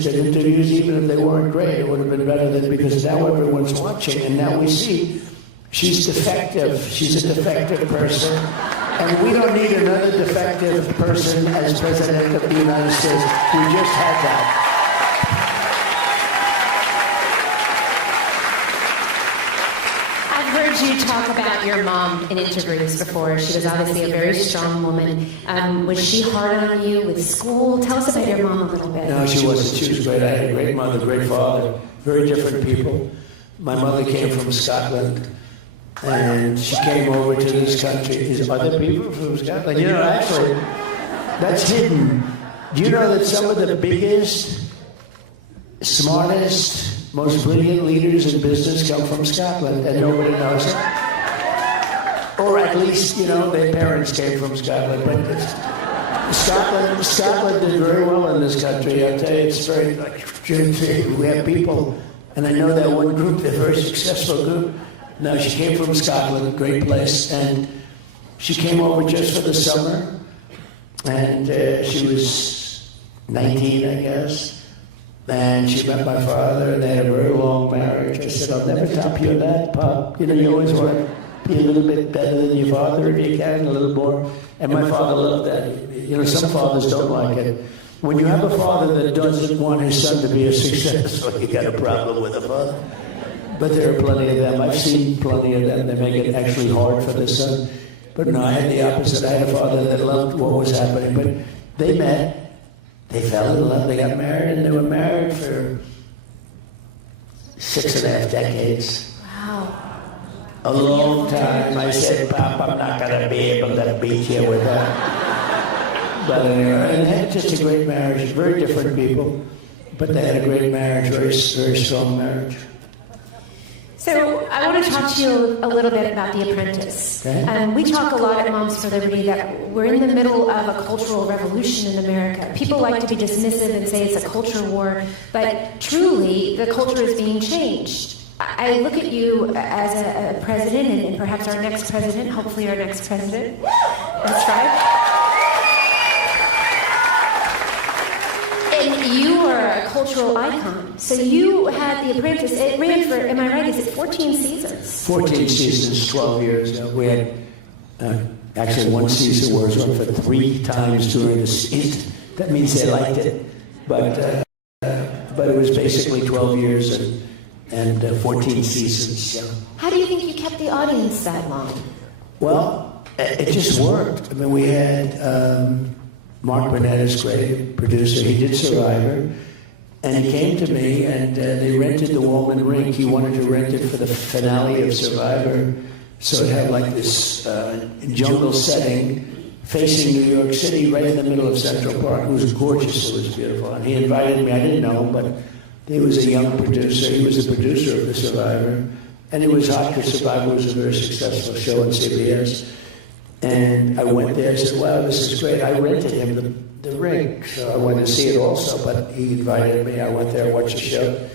did interviews, even if they weren't great. It would have been better than, because now everyone's watching, and now we see she's defective. She's a defective person. And we don't need another defective person as President of the United States. We just had that. I've heard you talk about your mom in interviews before. She was obviously a very strong woman. Was she hard on you with school? Tell us about your mom a little bit. No, she wasn't. She was great. I had a great mother, great father, very different people. My mother came from Scotland, and she came over to this country. Is other people from Scotland? You know, actually, that's hidden. Do you know that some of the biggest, smartest, most brilliant leaders in business come from Scotland, and nobody knows it? Or at least, you know, their parents came from Scotland. But Scotland did very well in this country. I tell you, it's very, like, we have people, and I know that one group, they're a very successful group. No, she came from Scotland, great place, and she came over just for the summer, and she was 19, I guess. And she met my father, and they had a very long marriage. I said, I'll never top you on that, Pop. You know, you always want to be a little bit better than your father if you can, a little more. And my father loved that. You know, some fathers don't like it. When you have a father that doesn't want his son to be a success, well, you got a problem with a father. But there are plenty of them. I've seen plenty of them. They make it actually hard for the son. But no, I had the opposite. I had a father that loved what was happening. But they met. They fell in love, they got married, and they were married for 6.5 decades. Wow. A long time. I said, Pop, I'm not going to be able to beat you with that. But anyway, and they had just a great marriage, very different people, but they had a great marriage, very, very strong marriage. So I want to talk to you a little bit about The Apprentice. Okay. We talk a lot at Moms for Liberty that we're in the middle of a cultural revolution in America. People like to be dismissive and say it's a culture war, but truly the culture is being changed. I look at you as a president, and perhaps our next president, hopefully our next president. That's right. And you are a cultural icon. So you had The Apprentice. It ran for, am I right, is it 14 seasons? 14 seasons, 12 years. We had actually one season where it was on for 3 times during the season. That means they liked it. But it was basically 12 years and 14 seasons. Yeah. How do you think you kept the audience that long? Well, it just worked. I mean, we had Mark Burnett is great producer. He did Survivor. And he came to me, and they rented the Wallman Rink. He wanted to rent it for the finale of Survivor. So it had like this jungle setting facing New York City, right in the middle of Central Park. It was gorgeous. It was beautiful. And he invited me. I didn't know him, but he was a young producer. He was the producer of the Survivor. And it was hot because Survivor was a very successful show on CBS. And I went there and said, wow, this is great. I rented him the rink, so I went to see it also, but he invited me. I went there, watched the show.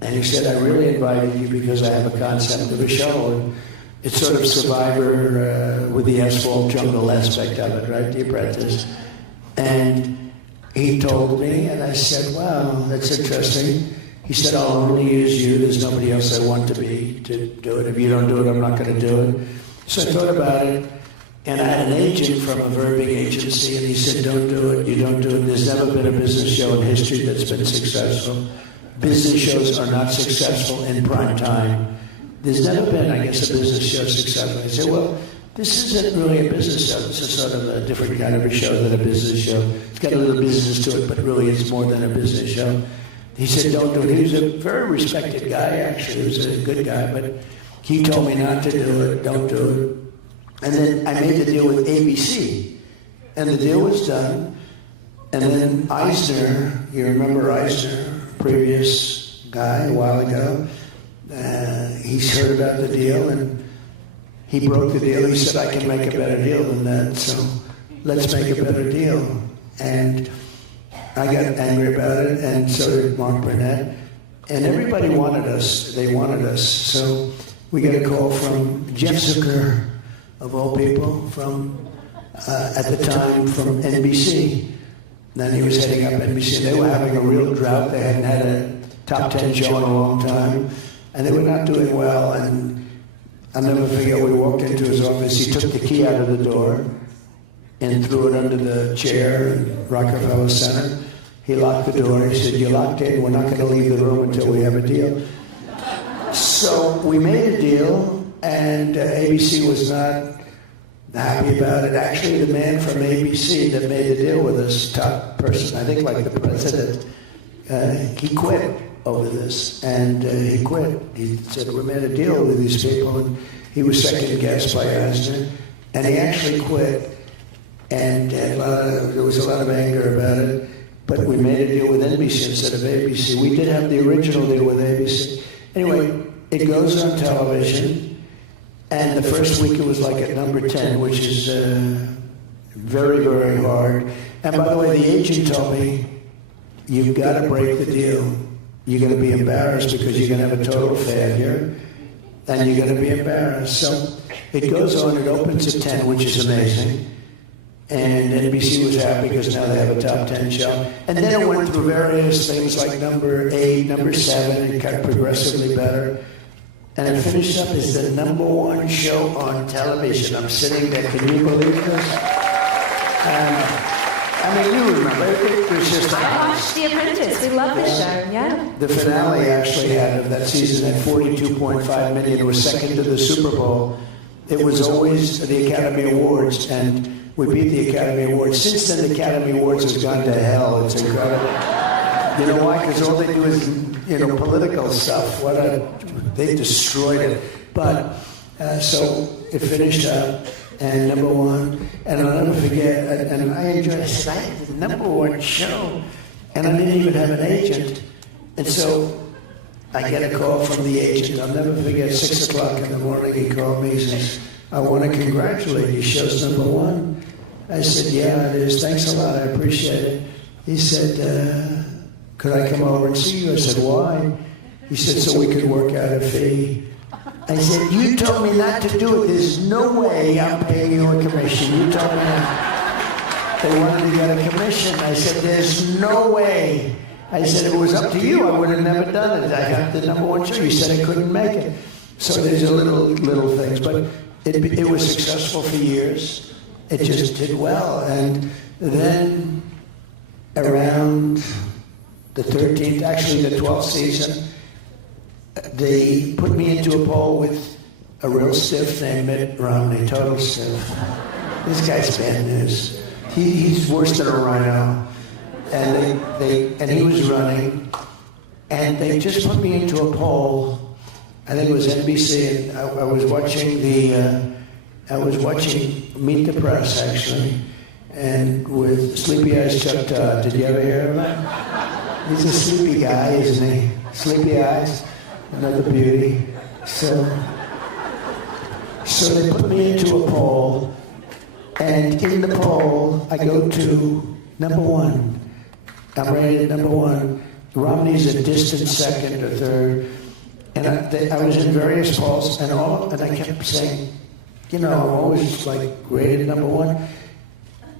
And he said, I really invited you because I have a concept of a show. And it's sort of Survivor with the asphalt jungle aspect of it, right? The Apprentice. And he told me, and I said, wow, that's interesting. He said, I'll only use you. There's nobody else I want to do it. If you don't do it, I'm not going to do it. So I thought about it. And I had an agent from a very big agency, and he said, don't do it, you don't do it. There's never been a business show in history that's been successful. Business shows are not successful in prime time. There's never been, I guess, a business show successful. I said, well, this isn't really a business show. This is sort of a different kind of a show than a business show. It's got a little business to it, but really it's more than a business show. He said, don't do it. He was a very respected guy, actually. He was a good guy, but he told me not to do it, don't do it. And then I made the deal with ABC, and the deal was done. And then Eisner, you remember Eisner, previous guy a while ago, he's heard about the deal, and he broke the deal. He said, I can make a better deal than that, so let's make a better deal. And I got angry about it, and so did Mark Burnett. And everybody wanted us. They wanted us. So we got a call from Jeff Zucker, of all people, from, at the time, from NBC. Then he was heading up NBC. They were having a real drought. They hadn't had a top 10 show in a long time, and they were not doing well. And I'll never forget, we walked into his office. He took the key out of the door and threw it under the chair in Rockefeller Center. He locked the door. He said, "You're locked in. We're not going to leave the room until we have a deal." So we made a deal, and ABC was not happy about it. Actually, the man from ABC that made the deal with us, top person, I think like the president, he quit over this, and he quit. He said, "We made a deal with these people," and he was second guessed by Eisner, and he actually quit, and there was a lot of anger about it, but we made a deal with NBC instead of ABC. We did have the original deal with ABC. Anyway, it goes on television, and the first week it was like at number 10, which is very, very hard. And by the way, the agent told me, "You've got to break the deal. You're going to be embarrassed because you're going to have a total failure, and you're going to be embarrassed." So it goes on, it opens at 10, which is amazing. And NBC was happy because now they have a top 10 show. And then it went through various things like number 8, number 7, it got progressively better. And it finished up as the number 1 show on television. I'm sitting there, can you believe this? I mean, you remember, it was just... I watched The Apprentice. We love this show, yeah. The finale actually had of that season at 42.5 million. It was second to the Super Bowl. It was always the Academy Awards, and we beat the Academy Awards. Since then, the Academy Awards has gone to hell. It's incredible. You know why? Because all they do is, political stuff. They destroyed it. But, so it finished up, and number 1, and I'll never forget, and I enjoyed it. I said, I had the number 1 show, and I didn't even have an agent. And so I get a call from the agent. I'll never forget, 6 o'clock in the morning, he called me. He says, "I want to congratulate you. Show's number 1. I said, "Yeah, it is. Thanks a lot. I appreciate it." He said, "Could I come over and see you?" I said, "Why?" He said, "So we could work out a fee." I said, "You told me not to do it. There's no way I'm paying you a commission. You told me they wanted to get a commission." I said, "There's no way." I said, "If it was up to you, I would have never done it. I got the number 1 show. You said I couldn't make it." So there's a little things, but it was successful for years. It just did well. And then around the 13th, actually the 12th season, they put me into a poll with a real stiff named Mitt Romney, total stiff. This guy's bad news. He's worse than a rhino. And he was running, and they just put me into a poll. I think it was NBC, and I was watching Meet the Press, actually, and with Sleepy Eyes Chuck Todd. Did you ever hear of him? He's a sleepy guy, isn't he? Sleepy Eyes, another beauty. So they put me into a poll, and in the poll, I go to number 1. I'm rated number 1. Romney's a distant second or third. And I was in various polls, and I kept saying, I'm always like rated number 1.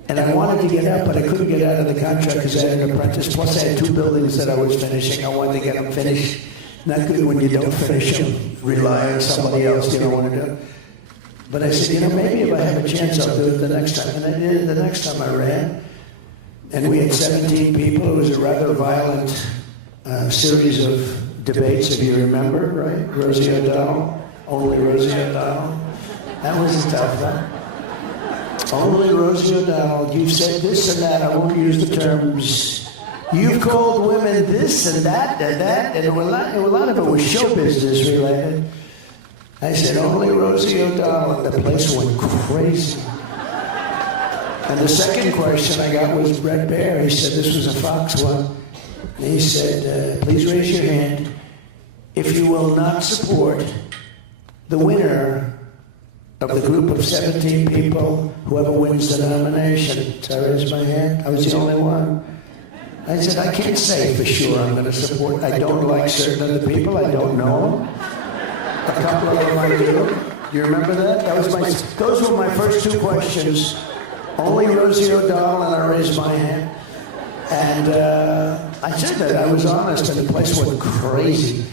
And I wanted to get out, but I couldn't get out of the contract because I had an apprentice. Plus, I had 2 buildings that I was finishing. I wanted to get them finished. Not good when you don't finish them. Rely on somebody else you don't want to do. But I said, maybe if I have a chance, I'll do it the next time. And I did it the next time I ran. And we had 17 people. It was a rather violent series of debates, if you remember, right? Rosie O'Donnell, only Rosie O'Donnell. That was a tough one. Only Rosie O'Donnell. You've said this and that. I won't use the terms. You've called women this and that and that. And a lot of it was show business related. I said, only Rosie O'Donnell. And the place went crazy. And the second question I got was Brett Baer. He said, this was a Fox one. And he said, please raise your hand if you will not support the winner of the group of 17 people, whoever wins the nomination. So I raised my hand. I was the only one. I said, I can't say for sure I'm going to support. I don't like certain other people. I don't know them. A couple of them I do. You remember that? Those were my first 2 questions. Only Rosie O'Donnell, and I raised my hand. And I said that, I was honest, and the place went crazy.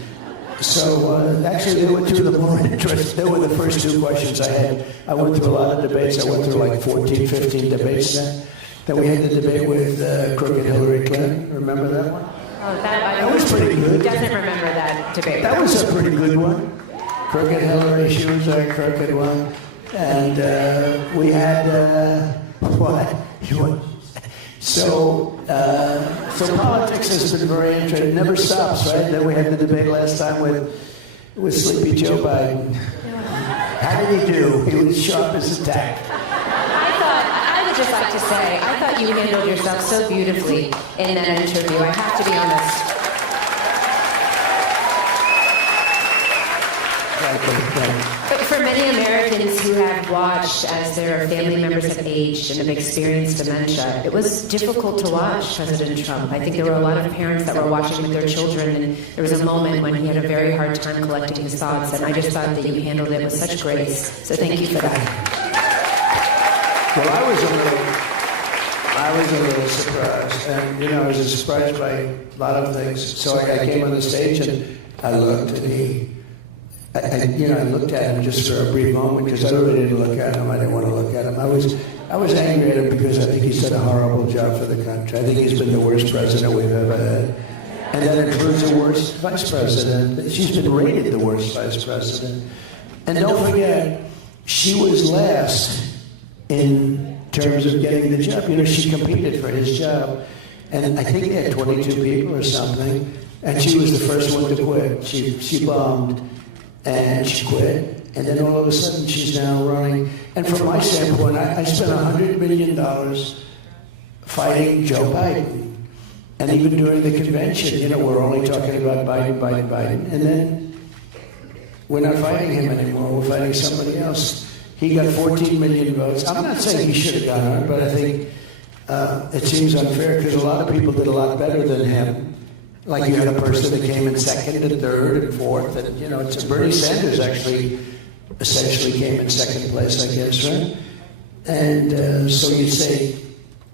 So actually, they were two of the more interesting. They were the first two questions I had. I went through a lot of debates. I went through like 14, 15 debates then. Then we had the debate with crooked Hillary Clinton. Remember that one? Oh, That was pretty good. Who doesn't remember that debate? That was a pretty good one. Crooked Hillary, she was a crooked one. And we had, what? So politics has been very interesting. It never stops, right? Then we had the debate last time with Sleepy Joe Biden. How did he do? He was sharp as a tack. I would just like to say, I thought you handled yourself so beautifully in that interview. I have to be honest. But for many Americans who have watched as their family members have aged and have experienced dementia, it was difficult to watch President Trump. I think there were a lot of parents that were watching with their children, and there was a moment when he had a very hard time collecting his thoughts, and I just thought that you handled it with such grace. So thank you for that. Well, I was a little surprised, and I was surprised by a lot of things. So I came on the stage and I looked, and I looked at him just for a brief moment because I really didn't look at him. I didn't want to look at him. I was angry at him because I think he's done a horrible job for the country. I think he's been the worst president we've ever had, and that includes the worst vice president. She's been rated the worst vice president, and don't forget, she was last in terms of getting the job. She competed for his job, and I think they had 22 people or something, and she was the first one to quit. She bombed. And she quit, and then all of a sudden she's now running. And from my standpoint, I spent $100 million fighting Joe Biden. And even during the convention, we're only talking about Biden. And then we're not fighting him anymore, we're fighting somebody else. He got 14 million votes. I'm not saying he should have gone on, but I think it seems unfair because a lot of people did a lot better than him. Like you had a person that came in second and third and fourth, and Bernie Sanders actually essentially came in second place, I guess, right? And so you'd say,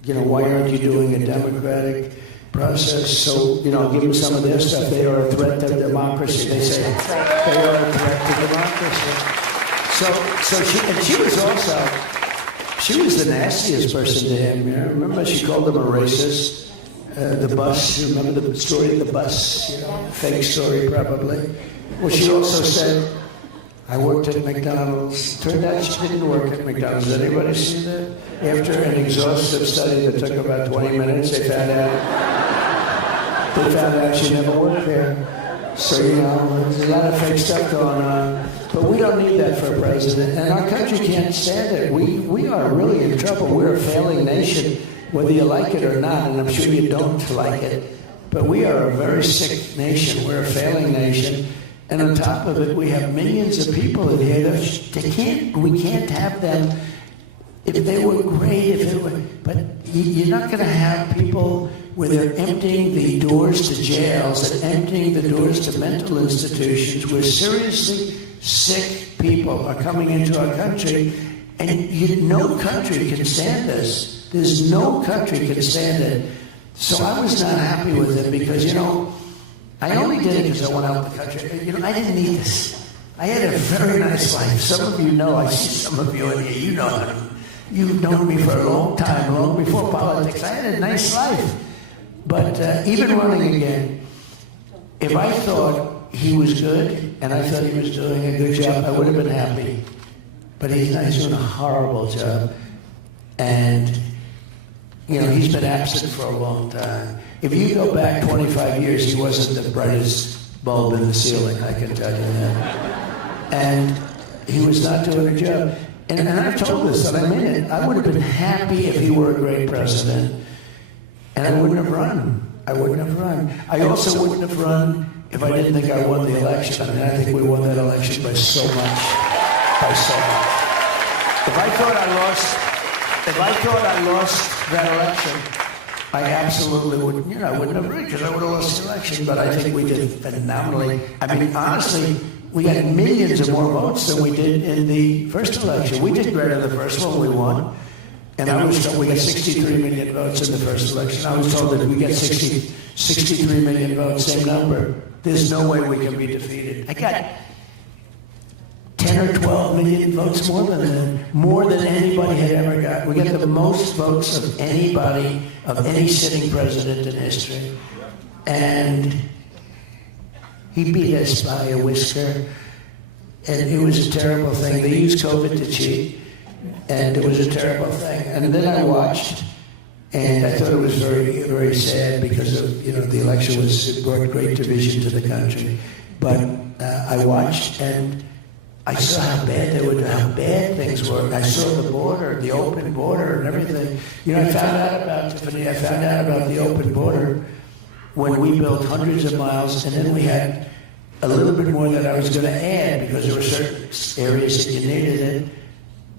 why aren't you doing a democratic process? So, I'll give them some of their stuff. They are a threat to democracy. They say they are a threat to democracy. She was the nastiest person to him. Remember, she called him a racist. The bus, you remember the story of the bus, fake story probably. Well, she also said, I worked at McDonald's. Turned out she didn't work at McDonald's. Did anybody see that? After an exhaustive study that took about 20 minutes, they found out she never worked there. So, there's a lot of fake stuff going on. But we don't need that for a president. And our country can't stand it. We are really in trouble. We're a failing nation. Whether you like it or not, and I'm sure you don't like it, but we are a very sick nation. We're a failing nation. And on top of it, we have millions of people in here that we can't have them. If they were great, but you're not going to have people where they're emptying the doors to jails and emptying the doors to mental institutions where seriously sick people are coming into our country, and no country can stand this. There's no country can stand it. So I was not happy with it because, I only did it because I went out the country. I didn't need this. I had a very nice life. Some of you know, I see some of you in here, you've known me for a long time, long before politics. I had a nice life. But even running again, if I thought he was good and I thought he was doing a good job, I would have been happy. But he's doing a horrible job. And he's been absent for a long time. If you go back 25 years, he wasn't the brightest bulb in the ceiling, I can tell you that. And he was not doing a job. And I've told this, and I mean it, I would have been happy if he were a great president. And I wouldn't have run. I also wouldn't have run if I didn't think I won the election. I think we won that election by so much. If I thought I lost that election, I absolutely wouldn't. I wouldn't have run because I would have lost the election. But I think we did phenomenally. Honestly, we had millions of more votes than we did in the first election. We did great in the first one. We won. And I was told we got 63 million votes in the first election. I was told that we get 63 million votes, same number. There's no way we can be defeated. I got 10 or 12 million votes more than anybody had ever got. We got the most votes of anybody, of any sitting president in history. And he beat us by a whisker. And it was a terrible thing. They used COVID to cheat. And it was a terrible thing. And then I watched, and I thought it was very, very sad because of, the election it brought great division to the country. But I watched, and I saw how bad things were. And I saw the border, the open border, and everything. I found out about the open border when we built hundreds of miles, and then we had a little bit more that I was going to add because there were certain areas that you needed it.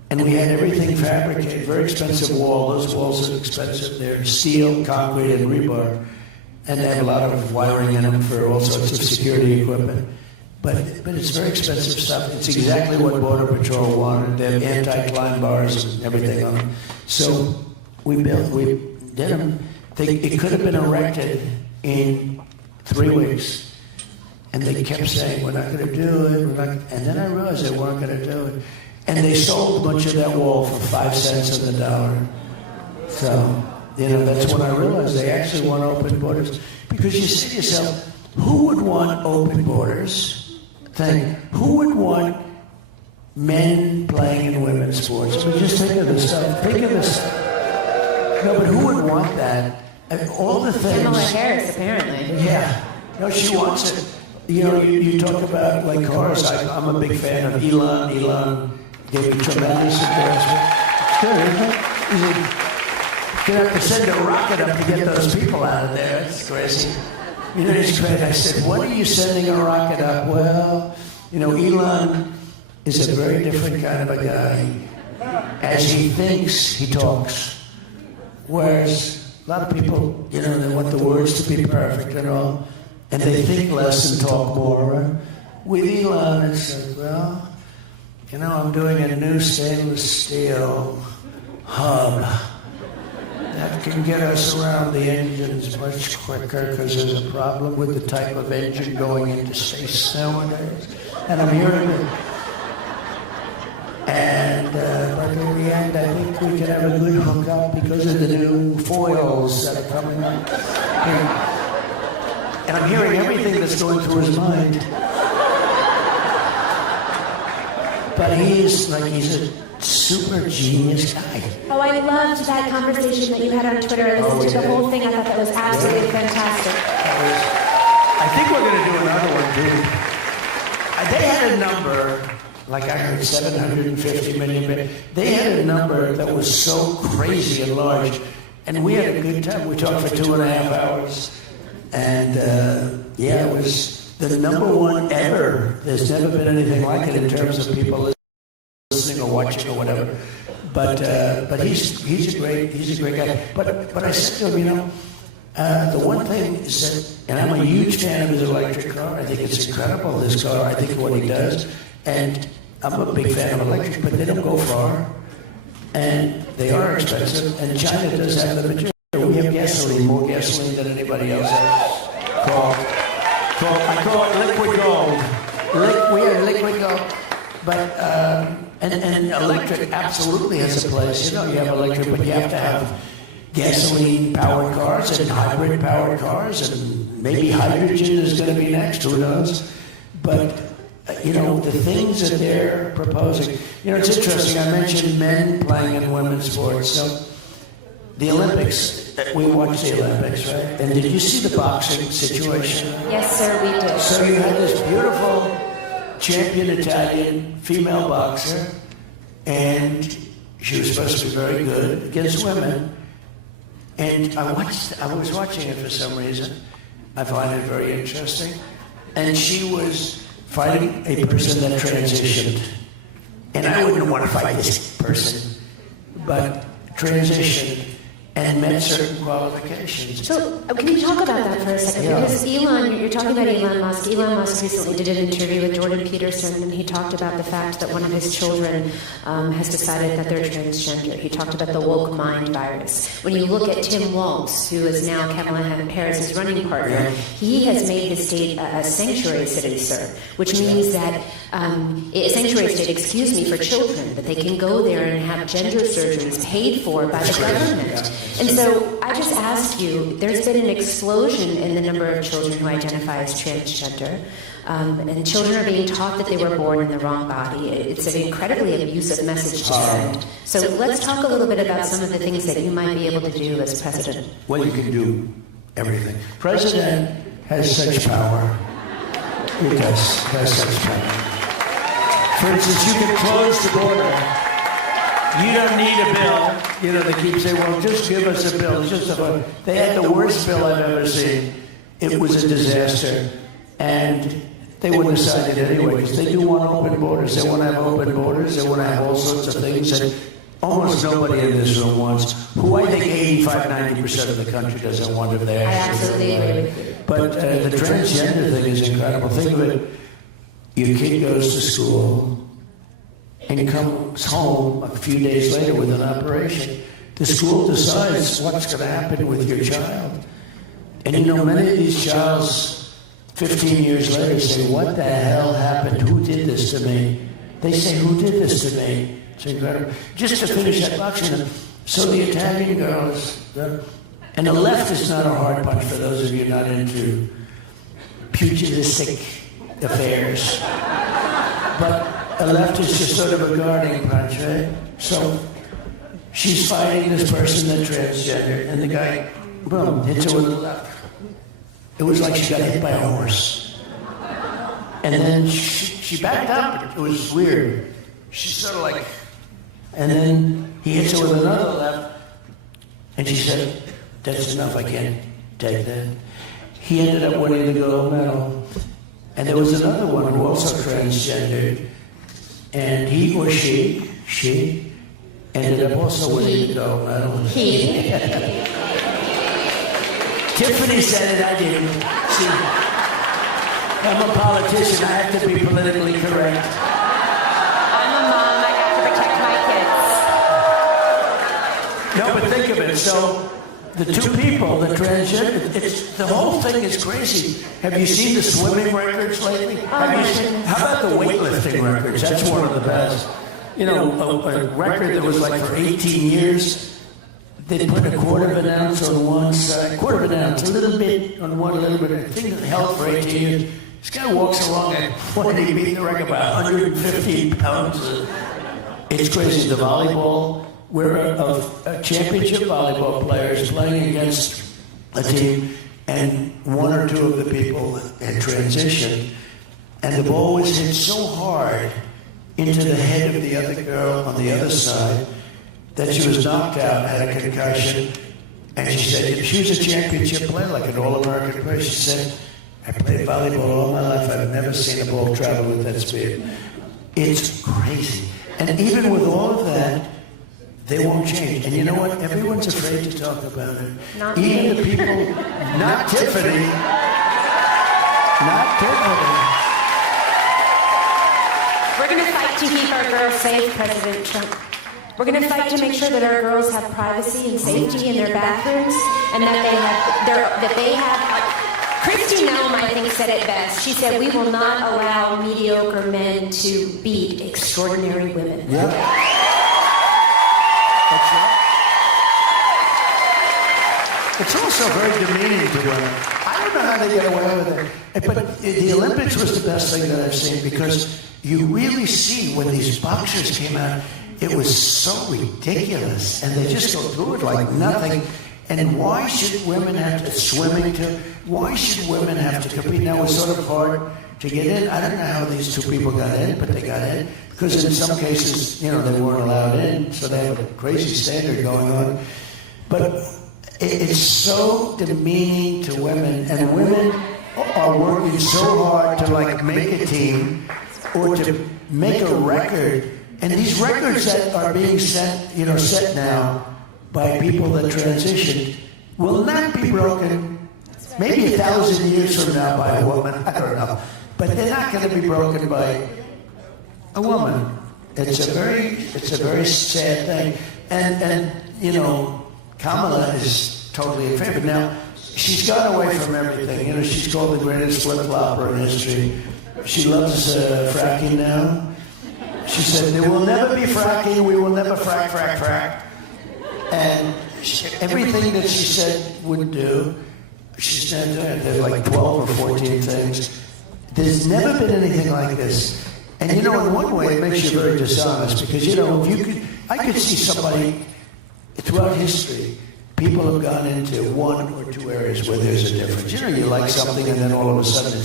And we had everything fabricated, very expensive wall. Those walls are expensive. They're steel, concrete, and rebar. And they have a lot of wiring in them for all sorts of security equipment. But it's very expensive stuff. It's exactly what Border Patrol wanted. They have anti-climb bars and everything on them. So we did them. It could have been erected in 3 weeks. And they kept saying, we're not going to do it. And then I realized they weren't going to do it. And they sold a bunch of that wall for 5 cents on the dollar. So, that's when I realized they actually want open borders. Because you say to yourself, who would want open borders? Who would want men playing in women's sports? I mean, just think of this stuff. No, but who would want that? And all the things. Kamala Harris, apparently. Yeah. No, she wants it. You talk about like cars. I'm a big fan of Elon. Elon gave me tremendous endorsement. Good, isn't it? You have to send a rocket up to get those people out of there. It's crazy. It's crazy. I said, when are you sending a rocket up? Well, Elon is a very different kind of a guy. As he thinks, he talks. Whereas a lot of people, they want the words to be perfect and all. And they think less and talk more. With Elon, it's like, well, I'm doing a new stainless steel hub that can get us around the engines much quicker because there's a problem with the type of engine going into space nowadays. And I'm hearing it. But in the end, I think we can have a good hookup because of the new foils that are coming up. And I'm hearing everything that's going through his mind. But he's a super genius guy. Oh, I loved that conversation that you had on Twitter. I listened to the whole thing. I thought that was absolutely fantastic. I think we're going to do another one, too. They had a number, like I heard 750 million. They had a number that was so crazy and large. And we had a good time. We talked for 2.5 hours. And, it was the number one ever. There's never been anything like it in terms of people listening or watching or whatever. But he's a great guy. But I said to him, the one thing is that, and I'm a huge fan of his electric car. I think it's incredible, this car. I think what he does. And I'm a big fan of electric, but they don't go far. And they are expensive. And China does have the material. We have gasoline, more gasoline than anybody else has. I call it liquid gold. We have liquid gold. But, and electric absolutely has a place. You have electric, but you have to have gasoline-powered cars and hybrid-powered cars, and maybe hydrogen is going to be next, who knows? But, the things that they're proposing. It's interesting. I mentioned men playing in women's sports. So, the Olympics, we watched the Olympics, right? And did you see the boxing situation? Yes, sir, we did. So you had this beautiful champion Italian female boxer, and she was supposed to be very good against women. And I was watching it for some reason. I find it very interesting. And she was fighting a person that transitioned. And I wouldn't want to fight this person, but transitioned. and met certain qualifications. So, can you talk about that for a second? Yeah. Because Elon, you're talking about Elon Musk. Elon Musk recently did an interview with Jordan Peterson, and he talked about the fact that one of his children has decided that they're transgender. He talked about the woke mind virus. When you look at Tim Walz, who is now Kamala Harris's running partner, he has made his state a sanctuary city, sir, which means that a sanctuary state, for children, that they can go there and have gender surgeries paid for by the government. And so I just ask you, there's been an explosion in the number of children who identify as transgender, and children are being taught that they were born in the wrong body. It's an incredibly abusive message to send. So let's talk a little bit about some of the things that you might be able to do as president. Well, you can do everything. President has such power. He has such power. For instance, you can close the border. You don't need a bill. They keep saying, well, just give us a bill. It's just they had the worst bill I've ever seen. It was a disaster. And they wouldn't have signed it anyway, because they do want open borders. They want to have open borders. They want to have all sorts of things that almost nobody in this room wants. Who I think 85-90% of the country doesn't want if they I actually absolutely agree with you. But the transgender thing is incredible. Think of it. Your kid goes to school and comes home a few days later with an operation. The school decides what's going to happen with your child. And many of these childs, 15 years later, say, what the hell happened? Who did this to me? They say, who did this to me? It's incredible. Just to finish that boxing, so the Italian girls, and the left is not a hard punch for those of you not into pugilistic affairs. But a left is just sort of a guarding punch, right? So she's fighting this person that's transgender, and the guy, boom, hits her with the left. It was like she got hit by a horse. And then she backed up. It was weird. She's sort of like, and then he hits her with another left, and she said, that's enough, I can't take that. He ended up winning the gold medal. And there was another one who also transgendered, and he or she ended up also winning the gold medal. Tiffany said it, I didn't. See, I'm a politician, I have to be politically correct. I'm a mom, I have to protect my kids. No, but think of it. So the two people, the transgender, the whole thing is crazy. Have you seen the swimming records lately? How about the weightlifting records? That's one of the best. A record that was like for 18 years. They put a quarter of an ounce on one side, quarter of an ounce, a little bit on one, a little bit. I think it held for 18 years. This guy walks along and what did he beat the record by 150 pounds? It's crazy. The volleyball, we're a championship volleyball players playing against a team, and one or two of the people had transitioned, and the ball was hit so hard into the head of the other girl on the other side that she was knocked out, had a concussion, and she said, she was a championship player, like an All-American player. She said, I played volleyball all my life, I've never seen a ball travel with that speed. It's crazy. And even with all of that, they won't change. And you know what? Everyone's afraid to talk about it. Not even me. the people, not Tiffany. Not Tiffany. We're going to fight to keep our girls safe, President Trump. We're going to fight to make sure that our girls have privacy and safety in their bathrooms, and that they have. Christy Nelm, I think, said it best. She said, "We will not allow mediocre men to beat extraordinary women." Yeah. That's right. It's also very demeaning to women. I don't know how they get away with it. But the Olympics was the best thing that I've seen, because you really see when these boxers came out, it was so ridiculous, and they just go through it like nothing. And why should women have to swimming to? Why should women have to compete? Now it's sort of hard to get in. I don't know how these two people got in, but they got in because in some cases, they weren't allowed in, so they have a crazy standard going on. But it's so demeaning to women, and women are working so hard to make a team or to make a record. And these records that are being set now, by people that transitioned will not be broken maybe 1,000 years from now by a woman, I don't know. But they're not going to be broken by a woman. It's a very sad thing. And you know, Kamala is totally in favor. Now, she's gone away from everything. You know, she's called the greatest flip-flopper in history. She loves fracking now. She said, there will never be fracking, we will never frack. And everything that she said would do, she's done it. There's like 12 or 14 things. There's never been anything like this. And you know, in one way, it makes you very dishonest because, you know, I could see somebody throughout history, people have gone into one or two areas where there's a difference. You know, you like something and then all of a sudden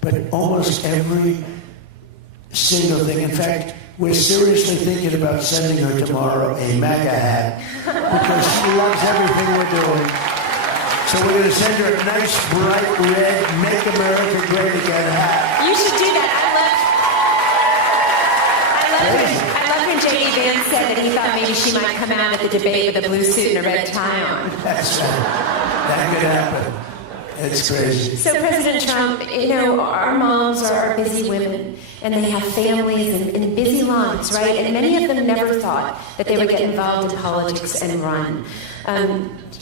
but almost every single thing. In fact, we're seriously thinking about sending her tomorrow a MAGA hat because she loves everything we're doing. So we're going to send her a nice, bright red, Make America Great Again hat. You should do that. I love when J.D. Vance said that he thought maybe she might come out at the debate with a blue suit and a red tie on. That's right. That could happen. It's crazy. So President Trump, you know, our moms are busy women, and they have families and busy lives, right? And many of them never thought that they would get involved in politics and run.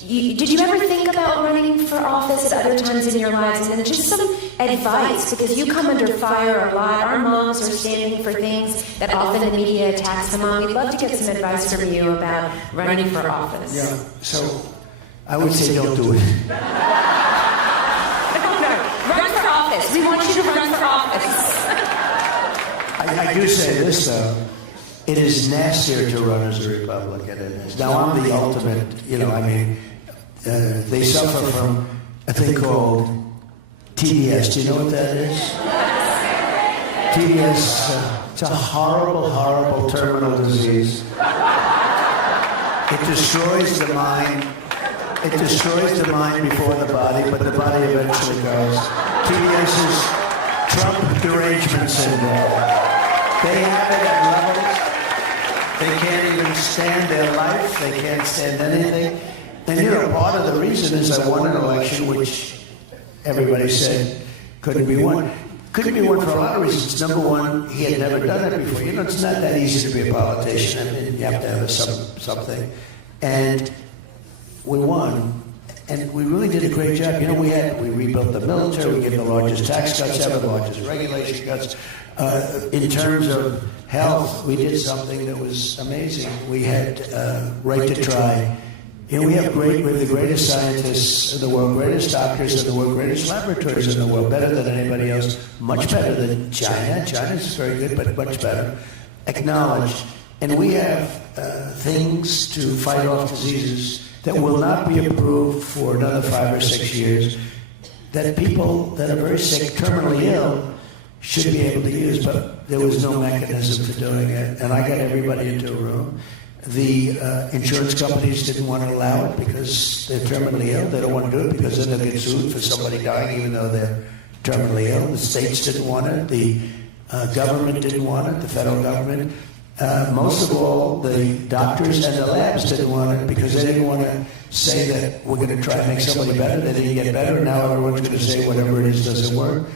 Did you ever think about running for office at other times in your lives? And then just some advice, because you come under fire a lot. Our moms are standing for things that often the media attacks them on. We'd love to get some advice from you about running for office. Yeah, so I would say don't do it. Run for office. We want you to run for office. I do say this, though. It is nastier to run as a Republican. Now, I'm the ultimate, you know, I mean, they suffer from a thing called TDS. Do you know what that is? TDS, it's a horrible, horrible terminal disease. It destroys the mind. It destroys the mind before the body, but the body eventually goes. TDS is Trump derangement syndrome. They have it at levels. They can't even stand their life. They can't stand anything. And you know, part of the reason is I won an election which everybody said couldn't be won. Couldn't be won for a lot of reasons. Number one, he had never done it before. You know, it's not that easy to be a politician. I mean, you have to have something. And we won. And we really did a great job. You know, we rebuilt the military. We gave the largest tax cuts ever, the largest regulation cuts. In terms of health, we did something that was amazing. We had right to try. You know, we have the greatest scientists in the world, greatest doctors in the world, greatest laboratories in the world, better than anybody else, much better than China. China's very good, but much better. Acknowledged. And we have things to fight off diseases that will not be approved for another 5 or 6 years, that people that are very sick, terminally ill, should be able to use, but there was no mechanism for doing it. And I got everybody into a room. The insurance companies didn't want to allow it because they're terminally ill. They don't want to do it because then they'll get sued for somebody dying even though they're terminally ill. The states didn't want it. The government didn't want it, the federal government. Most of all, the doctors and the labs didn't want it because they didn't want to say that we're going to try to make somebody better. They didn't get better. Now everyone's going to say whatever it is doesn't work.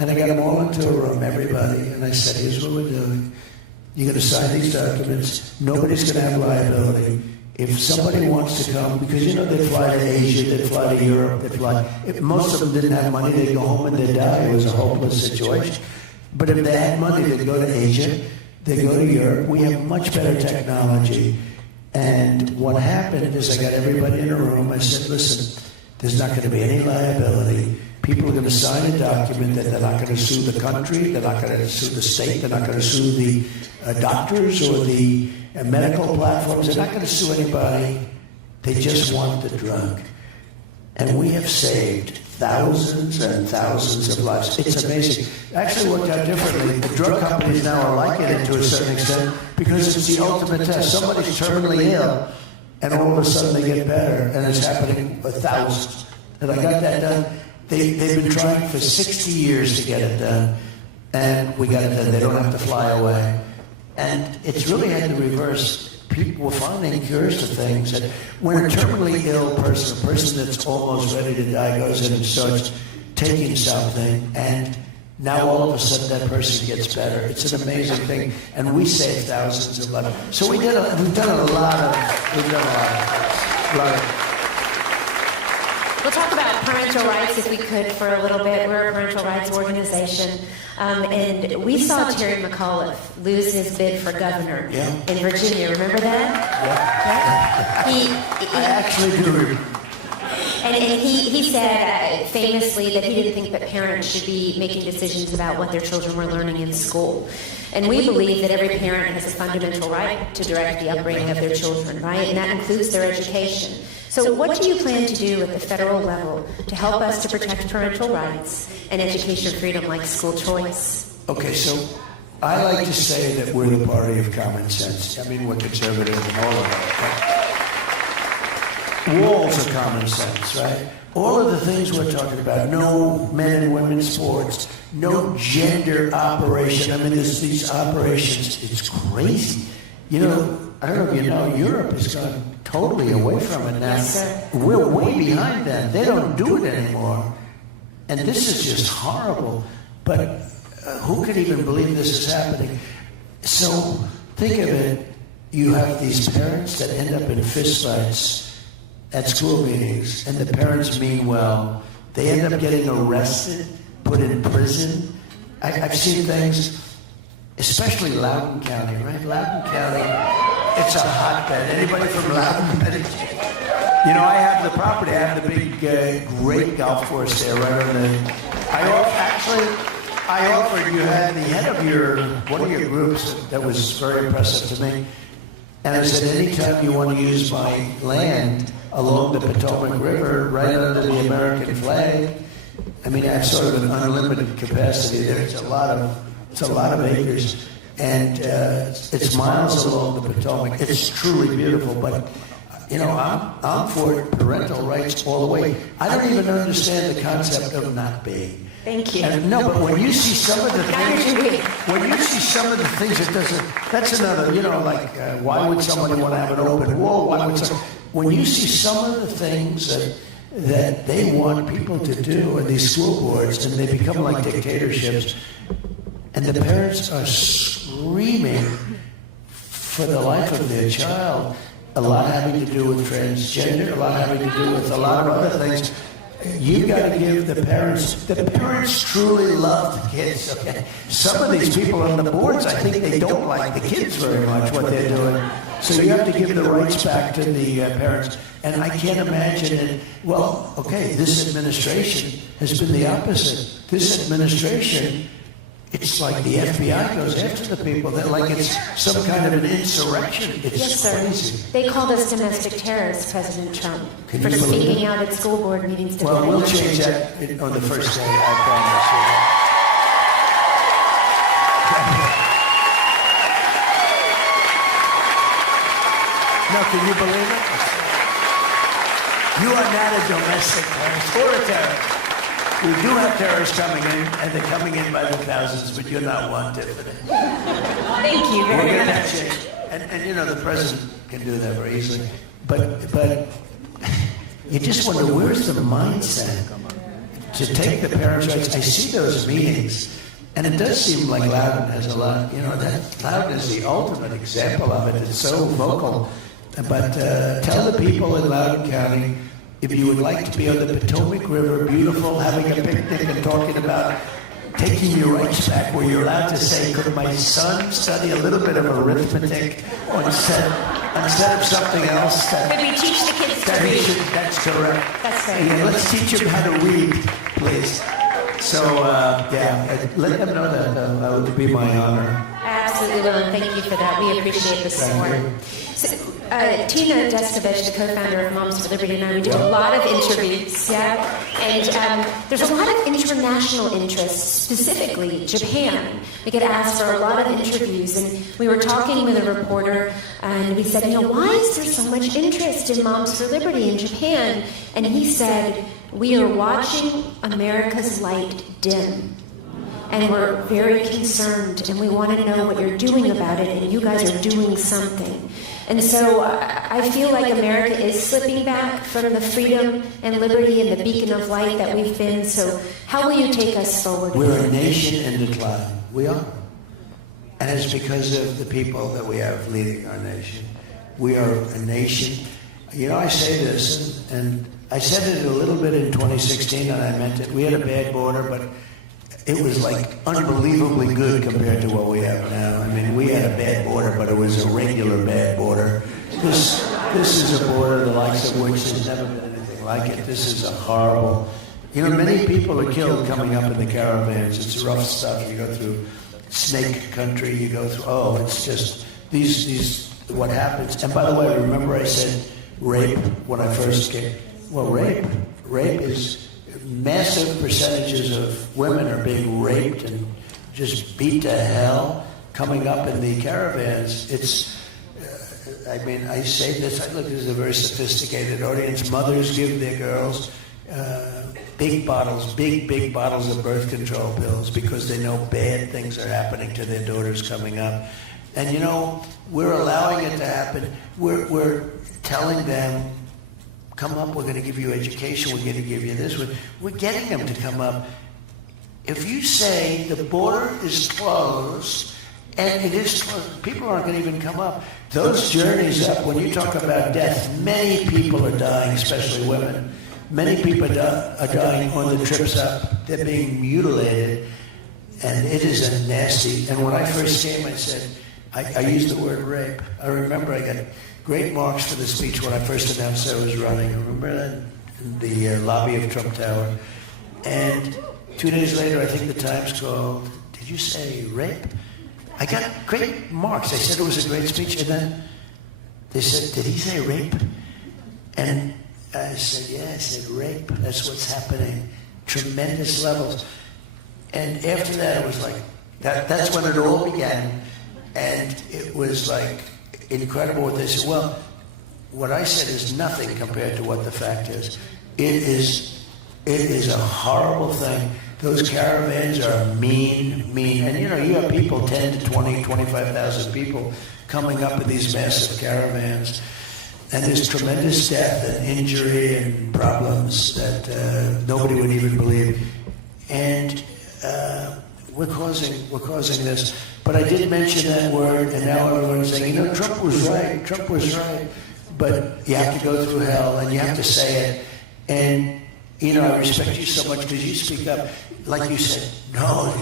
And I got them all into a room, everybody, and I said, here's what we're doing. You're going to sign these documents. Nobody's going to have liability. If somebody wants to come, because you know they'd fly to Asia, they'd fly to Europe, they'd fly. If most of them didn't have money, they'd go home and they'd die. It was a hopeless situation. But if they had money, they'd go to Asia, they'd go to Europe. We have much better technology. And what happened is I got everybody in a room. I said, listen, there's not going to be any liability. People are going to sign a document that they're not going to sue the country, they're not going to sue the state, they're not going to sue the doctors or the medical platforms, they're not going to sue anybody. They just want the drug. And we have saved thousands and thousands of lives. It's amazing. It actually worked out differently. The drug companies now are liking it to a certain extent because it's the ultimate test. Somebody's terminally ill, and all of a sudden they get better, and it's happening with thousands. And I got that done. They've been trying for 60 years to get it done, and we got it done. They don't have to fly away. And it's really had the reverse. people were finding cures to things. And when a terminally ill person, a person that's almost ready to die, goes in and starts taking something, and now all of a sudden that person gets better. It's an amazing thing, and we save thousands of lives. So we've done a lot of. We'll talk about parental rights if we could for a little bit. We're a parental rights organization. And we saw Terry McAuliffe lose his bid for governor in Virginia. Remember that? Yeah. I actually do remember. And he said famously that he didn't think that parents should be making decisions about what their children were learning in school. And we believe that every parent has a fundamental right to direct the upbringing of their children, right? And that includes their education. So what do you plan to do at the federal level to help us to protect parental rights and education freedom like school choice? Okay, so I like to say that we're the party of common sense. I mean, we're conservative and all of that. Walls are common sense, right? All of the things we're talking about, no men and women's sports, no gender operation. I mean, there's these operations, it's crazy. You know, I don't know if you know, Europe has gone totally away from it now. Yes, we're way behind them. They don't do it anymore. And this is just horrible. But who could even believe this is happening? So think of it. You have these parents that end up in fistfights at school meetings, and the parents mean well. They end up getting arrested, put in prison. I've seen things, especially Loudoun County, right? Loudoun County, it's a hotbed. Anybody from Loudoun County? You know, I have the property. I have the big, great golf course there, right on the. I offered. You had the head of one of your groups that was very impressive to me, and I said, anytime you want to use my land along the Potomac River, right under the American flag. I mean, I have sort of an unlimited capacity there. It's a lot of acres, and it's miles along the Potomac. It's truly beautiful, but you know, I'm for parental rights all the way. I don't even understand the concept of not being. Thank you. And no, but when you see some of the things, it doesn't. That's another. You know, like why would somebody want to have an open wall? When you see some of the things that they want people to do in these school boards, and they become like dictatorships, and the parents are screaming for the life of their child, a lot having to do with transgender, a lot having to do with a lot of other things. You got to give the parents truly love the kids. Okay? Some of these people on the boards, I think they don't like the kids very much, what they're doing. So you have to give the rights back to the parents. And I can't imagine it. Well, okay, this administration has been the opposite. This administration, it's like the FBI goes after the people. They're like it's some kind of an insurrection. It's crazy. They called us domestic terrorists, President Trump, for speaking out at school board meetings today. Well, we'll change that on the first day, I promise you. Now, can you believe it? You are not a domestic terrorist or a terrorist. We do have terrorists coming in, and they're coming in by the thousands, but you're not wanted. Thank you very much. And you know, the president can do that very easily. But you just wonder, where's the mindset to take the parents' rights? I see those meetings, and it does seem like Loudoun has a lot. You know, that Loudoun is the ultimate example of it. It's so vocal. But tell the people in Loudoun County, if you would like to be on the Potomac River, beautiful, having a picnic and talking about taking your rights back, where you're allowed to say, could my son study a little bit of arithmetic instead of something else? Could we teach the kids to read? That's correct. That's right. Yeah, let's teach them how to read, please. So, let them know that would be my honor. Absolutely will, and thank you for that. We appreciate the support. So, Tina Deskovich, the co-founder of Moms for Liberty, and I, we do a lot of interviews, and there's a lot of international interest, specifically Japan. We get asked for a lot of interviews, and we were talking with a reporter, and we said, why is there so much interest in Moms for Liberty in Japan? And he said, we are watching America's light dim. And we're very concerned, and we want to know what you're doing about it, and you guys are doing something. And so I feel like America is slipping back from the freedom and liberty and the beacon of light that we've been. So how will you take us forward? We're a nation in decline. We are. And it's because of the people that we have leading our nation. We are a nation. You know, I say this, and I said it a little bit in 2016, and I meant it. We had a bad border, but it was like unbelievably good compared to what we have now. I mean, we had a bad border, but it was a regular bad border. This is a border the likes of which there's never been anything like it. This is a horrible. You know, many people are killed coming up in the caravans. It's rough stuff. You go through snake country. You go through. It's just these. What happens? And by the way, remember I said rape when I first came. Well, rape is massive percentages of women are being raped and just beat to hell coming up in the caravans. It's, I mean, I say this, look, this is a very sophisticated audience. Mothers give their girls big bottles of birth control pills because they know bad things are happening to their daughters coming up. And you know, we're allowing it to happen. We're telling them, come up, we're going to give you education, we're going to give you this. We're getting them to come up. If you say the border is closed, and it is closed, people aren't going to even come up. Those journeys up, when you talk about death, many people are dying, especially women. Many people are dying on the trips up. They're being mutilated, and it is a nasty. And when I first came, I said, I used the word rape. I remember I got great marks for the speech when I first announced I was running. I remember that in the lobby of Trump Tower. And 2 days later, I think the Times called, did you say rape? I got great marks. I said it was a great speech. And then they said, did he say rape? And I said, yeah, I said rape. That's what's happening. Tremendous levels. And after that, it was like, that's when it all began. And it was like incredible what they said. Well, what I said is nothing compared to what the fact is. It is a horrible thing. Those caravans are mean. And you know, you have people, 10 to 20, 25,000 people coming up in these massive caravans. And there's tremendous death and injury and problems that nobody would even believe. And we're causing this. But I did mention that word, and now everyone's saying, you know, Trump was right. But you have to go through hell, and you have to say it. And, you know, I respect you so much because you speak up. Like you said, no,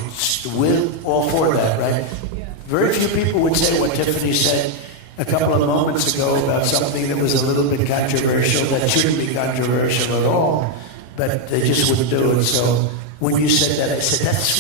we're all for that, right? Very few people would say what Tiffany said a couple of moments ago about something that was a little bit controversial, that shouldn't be controversial at all, but they just wouldn't do it. So when you said that, I said, that's